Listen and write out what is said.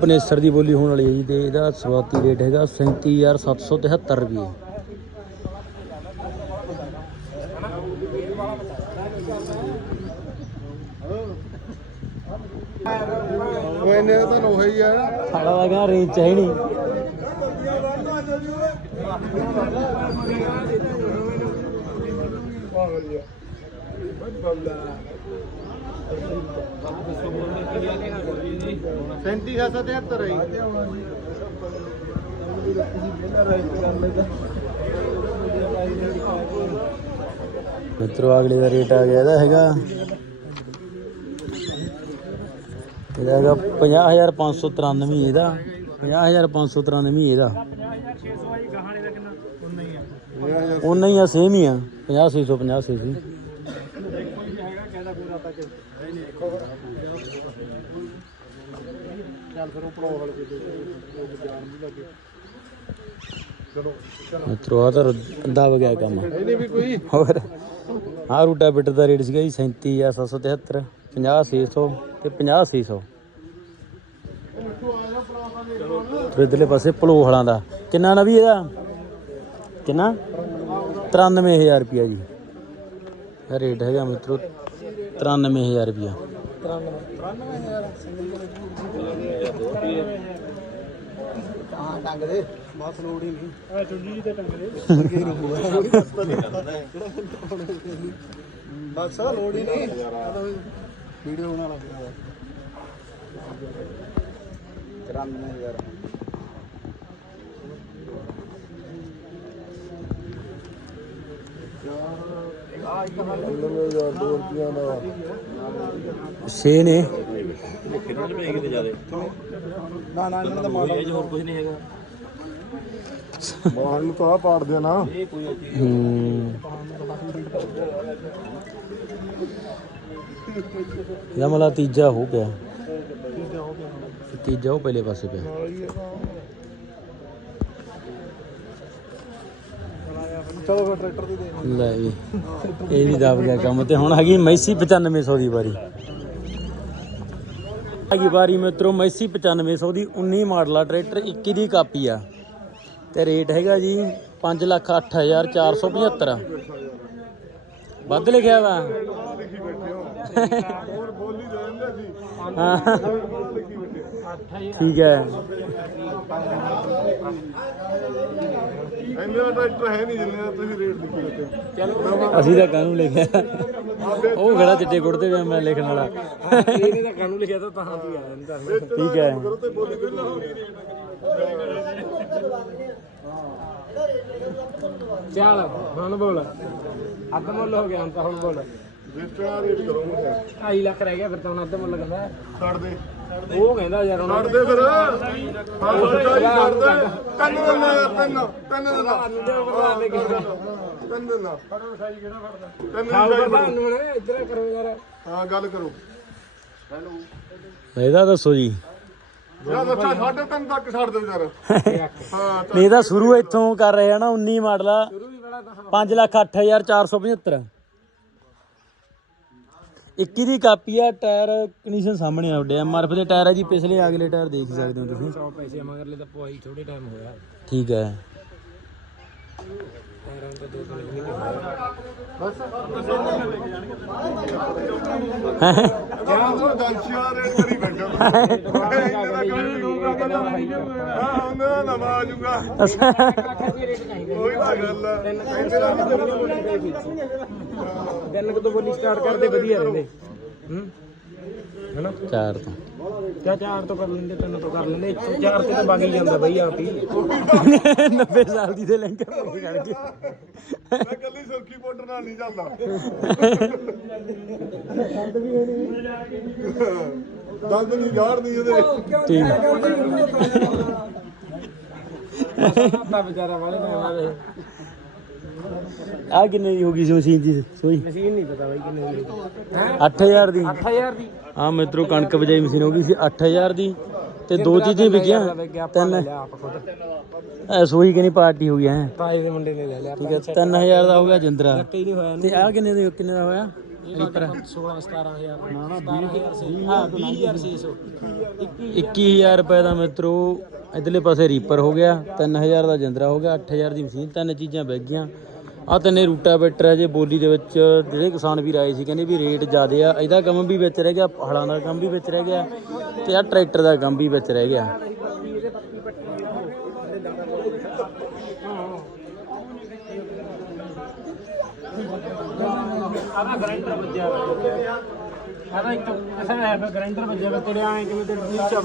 ਪਨੇਸਰ ਦੀ ਬੋਲੀ ਹੋਣ ਵਾਲੀ ਹੈ ਜੀ ਤੇ ਇਹਦਾ ਸ਼ੁਰੂਆਤੀ ਰੇਟ ਹੈਗਾ 37773 ਰੁਪਏ। ਉਹ ਇਹਨੇ ਤਾਂ ਲੋਹੇ ਹੀ ਆ। ਸਾਲਾ ਲਗਾ ਰੇਂਜ ਹੈ ਨਹੀਂ। 37773 ਹੈ ਮਿੱਤਰੋ, ਅਗਲੇ ਦਾ ਰੇਟ ਆ ਗਿਆ, ਇਹਦਾ ਹੈਗਾ ਇਹਦਾ ਹੈਗਾ 50593 ਇਹਦਾ 50593 ਇਹਦਾ 50600 ਆਈ ਗਾਹਣੇ ਦਾ ਕਿੰਨਾ ਉਨਾ ਹੀ ਆ ਸੇਮ ਹੀ ਆ 50 650 600 ਦੇਖੋ ਜੀ ਨਹੀਂ ਦੇਖੋ ਚੱਲ ਫਿਰ ਉਹ ਪੜਾਉ ਵਾਲੇ ਦੇ ਜਾਣ ਵੀ ਲੱਗੇ। ਚਲੋ ਮਿੱਤਰੋ ਆ ਤਾਂ ਦਬ ਗਿਆ ਕੰਮ। ਇਹਨੇ ਵੀ ਕੋਈ। ਹੋਰ? ਆਹ ਰੂਟਾ ਬਿਟਰ ਦਾ ਰੇਟ ਸੀਗਾ ਜੀ 37773 50600 ਤੇ 50600 ਤੇ ਇਧਰਲੇ ਪਾਸੇ ਭਲੋਹਲਾਂ ਦਾ। ਕਿੰਨਾ ਨਾ ਵੀ ਇਹਦਾ? ਕਿੰਨਾ? 93000 ਰੁਪਿਆ ਜੀ। ਇਹ ਰੇਟ ਹੈਗਾ ਮਿੱਤਰੋ 93000 ਰੁਪਿਆ ਹਾਂ ਟੰਗ ਦੇ ਬਸ ਲੋੜ ਹੀ ਨਹੀਂ ਆ ਚੁੰਨੀ ਤੇ ਟੰਗ ਦੇ ਬਸ ਲੋੜ ਹੀ ਨਹੀਂ ਵੀਡੀਓ ਬਣਾ ਲਾ 93000 ਦੋ ਰੁਪਈਆਂ ਦਾ 6 ਨੇ। ਨਾ ਨਾ ਇਹਨਾਂ ਦਾ ਮਾਡਲ ਹੋਰ ਕੁਝ ਨਹੀਂ ਹੈਗਾ। ਮਾਲ ਨੂੰ ਤਾਂ ਆ ਪਾੜ ਦਿਆ ਨਾ। ਹੂੰ। ਮਲਾ ਤੀਜਾ ਹੋ ਗਿਆ ਤੀਜਾ ਉਹ ਪਹਿਲੇ ਪਾਸੇ ਪਿਆ। ਚਲੋ ਫਿਰ ਟਰੈਕਟਰ ਦੀ ਦੇ ਲੈ ਵੀ ਇਹ ਵੀ ਦਬ ਗਿਆ ਕੰਮ ਤੇ ਹੁਣ ਹੈਗੀ ਮੈਸੀ 9500 ਦੀ ਵਾਰੀ। ਹੈਗੀ ਵਾਰੀ ਮਿੱਤਰੋ ਮੈਸੀ 9500 ਦੀ 19 ਮਾਡਲ ਆ ਟਰੈਕਟਰ 21 ਦੀ ਕਾਪੀ ਆ। ਤੇ ਰੇਟ ਹੈਗਾ ਜੀ 5 ਲੱਖ 8475 ਵੱਧ ਲਿਖਿਆ ਵਾ। ਹੋਰ ਬੋਲੀ ਦੇ ਦਿੰਦੇ ਸੀ ਹਾਂ। ਠੀਕ ਹੈ। ਇੰਨੇ ਦਾ ਟਰੈਕਟਰ ਹੈ ਨਹੀਂ ਜਿੰਨੇ ਦਾ ਤੁਸੀਂ ਰੇਟ ਲਿਖੀ ਦਿੱਤੇ ਅਸੀਂ ਤਾਂ ਕਾਹਨੂੰ ਲਿਖਿਆ ਉਹ ਖੜਾ ਚਿੱਟੇ ਕੁੜਤੇ ਪਿਆ ਮੈਂ ਲਿਖਣ ਵਾਲਾ। ਇਹਨੇ ਤਾਂ ਕਾਨੂੰ ਲਿਖਿਆ ਤਾਂ ਤਾਂ ਤੂੰ ਆ ਜਾਂਦਾ ਠੀਕ ਹੈ। ਚੱਲ ਹੁਣ ਬੋਲ। ਅੱਧ ਮੁੱਲ ਹੋ ਗਿਆ ਹੁਣ ਤਾਂ ਹੁਣ ਬੋਲ। ਵੇਚਣਾ ਰੇਟ ਕਰੋ ਮੁੰਡੇ 2.5 ਲੱਖ ਰਹਿ ਗਿਆ ਫਿਰ ਤਾਂ ਹੁਣ ਅੱਧ ਮੁੱਲ ਕਹਿੰਦਾ ਛੱਡ ਦੇ। ਉਹ ਕਹਿੰਦਾ ਯਾਰ ਹੁਣ ਛੱਡ ਦੇ ਫਿਰ ਹਾਂ ਸੱਚਾ ਹੀ ਛੱਡ ਦੇ ਕੰਨ ਦਿੰਦਾ ਯਾਰ ਤਿੰਨ ਤਿੰਨ ਦਿੰਦਾ ਤਿੰਨ ਦਿੰਦਾ ਤਿੰਨ ਖਾਓ ਦਿੰਦਾ ਪ੍ਰਧਾਨ ਨੂੰ ਹੁਣ ਇੱਧਰ ਕਰੋ ਯਾਰ। ਹਾਂ ਗੱਲ ਕਰੋ। ਇਹਦਾ ਦੱਸੋ ਜੀ। ਯਾਰ ਅੱਛਾ ਸਾਢੇ ਤਿੰਨ ਤੱਕ ਛੱਡ ਦੇ ਯਾਰ। ਹਾਂ ਨਹੀਂ ਤਾਂ ਸ਼ੁਰੂ ਇੱਥੋਂ ਕਰ ਰਹੇ ਆ ਨਾ 19 ਮਾਡਲ ਆ। 5 ਲੱਖ 8475 21 ਦੀ ਕਾਪੀ ਆ ਟਾਇਰ ਕੰਡੀਸ਼ਨ ਸਾਹਮਣੇ ਆ ਐਮਆਰਐਫ ਦੇ ਟਾਇਰ ਆ ਜੀ ਪਿਛਲੇ ਅਗਲੇ ਟਾਇਰ ਦੇਖ ਸਕਦੇ ਹੋ ਤੁਸੀਂ। 100 ਪੈਸੇ ਮਗਰਲੇ ਤਾਂ ਪਵਾਈ ਥੋੜੇ ਟਾਈਮ ਹੋਇਆ। ਠੀਕ ਹੈ। ਟਾਇਰਾਂ ਤਾਂ ਦੋ ਤਿੰਨ ਮਹੀਨੇ ਹੋਇਆ ਕਿਆ ਉਹ ਦਾਂਸ਼ੀਆ ਰੇਟ ਕਰੀ ਬੈਠਾ ਇਹਨਾਂ ਦਾ ਕਹਿੰਦੇ ਲੋਕ ਆ ਕਹਿੰਦਾ ਹਾਂ ਉਹਨਾਂ ਦਾ ਨਵਾਂ ਆ ਜਾਊਗਾ। ਉਹੀ ਤਾਂ ਗੱਲ ਆ। ਕਹਿੰਦੇ ਦਾ ਦਿਨ ਕਦੋਂ ਬੋਲੀ ਸਟਾਰਟ ਕਰਦੇ ਵਧੀਆ ਰਹਿੰਦੇ। ਹੂੰ? ਹੈਨਾ? ਚਾਰ ਤੋਂ। ਕਿਆ ਚਾਰ ਤੋਂ ਕਰ ਲੈਂਦੇ ਤਿੰਨ ਤੋਂ ਕਰ ਲੈਂਦੇ? ਚਾਰ ਤੇ ਤਾਂ ਹੀ ਜਾਂਦਾ ਬਈ ਆਪ ਹੀ। 90 ਸਾਲ ਦੀ ਦੇ ਲੈਂਕਰ ਹੋ ਗਏ ਮੈਂ ਕੱਲੀ ਸੁਰਖੀ ਪਾਊਡਰ ਨਾਲ ਨਹੀਂ ਚੱਲਦਾ ਦੰਦ ਨਹੀਂ ਗਾੜਦੀ ਇਹਦੇ। ਠੀਕ। ਤਾਂ ਵਿਚਾਰਾ ਵਾਲੇ ਟਾਈਮ ਆਵੇ ਆ ਕਿੰਨੇ ਦੀ ਹੋ ਗਈ ਸੀ ਮਸ਼ੀਨ ਦੀ ਸੋਈ। ਮਸ਼ੀਨ ਨਹੀਂ ਪਤਾ ਬਈ ਕਿੰਨੇ ਦੀ ਹੈ 8000 ਦੀ। 8000 ਦੀ। ਆ ਮਿੱਤਰੋ ਕਣਕ ਬਜਾਈ ਮਸ਼ੀਨ ਹੋ ਗਈ ਸੀ 8000 ਦੀ। ਤੇ ਦੋ ਚੀਜ਼ਾਂ ਵਿਕੀਆਂ ਤਿੰਨ। ਐ ਸੋਈ ਕਿੰਨੀ ਪਾਰਟੀ ਹੋ ਗਈ ਹੈ ਤਾਏ ਦੇ ਮੁੰਡੇ ਨੇ ਲੈ ਲਿਆ ਠੀਕ ਹੈ 3000 ਦਾ ਹੋ ਗਿਆ ਜਿੰਦਰਾ। ਤੇ ਆ ਕਿੰਨੇ ਦੀ ਕਿੰਨੇ ਦਾ ਹੋਇਆ? ਰੀਪਰ 16 17000 ਨਾ ਨਾ 17000 ਸੀ। ਹਾਂ 20600 21000 ਰੁਪਏ ਦਾ ਮਿੱਤਰੋ ਇਧਰਲੇ ਪਾਸੇ ਰੀਪਰ ਹੋ ਗਿਆ 3000 ਦਾ ਜੰਦਰਾ ਹੋ ਗਿਆ 8000 ਦੀ ਮਸ਼ੀਨ ਤਿੰਨ ਚੀਜ਼ਾਂ ਵਿਕ ਗਈਆਂ। ਆ ਤਿੰਨੇ ਰੂਟਾਵੇਟਰ ਹੈ ਜੇ ਬੋਲੀ ਦੇ ਵਿੱਚ, ਜਿਹੜੇ ਕਿਸਾਨ ਵੀਰ ਆਏ ਸੀ, ਕਹਿੰਦੇ ਵੀ ਰੇਟ ਜ਼ਿਆਦੇ ਆ। ਇਹਦਾ ਕੰਮ ਵੀ ਵਿੱਚ ਰਹਿ ਗਿਆ ਹਲਾਂ ਦਾ ਕੰਮ ਵੀ ਵਿੱਚ ਰਹਿ ਗਿਆ ਤੇ ਆ ਟਰੈਕਟਰ ਦਾ ਕੰਮ ਵੀ ਵਿੱਚ ਰਹਿ ਗਿਆ। ਆਦਾ ਗ੍ਰਾਈਂਡਰ ਵੱਜਿਆ ਆਦਾ ਇੱਕ ਅਸਾਂ ਗ੍ਰਾਈਂਡਰ ਵੱਜਿਆ ਵਾ, ਤੇਰੇ ਕਿਵੇਂ ਤੇ ਨੀਚੇ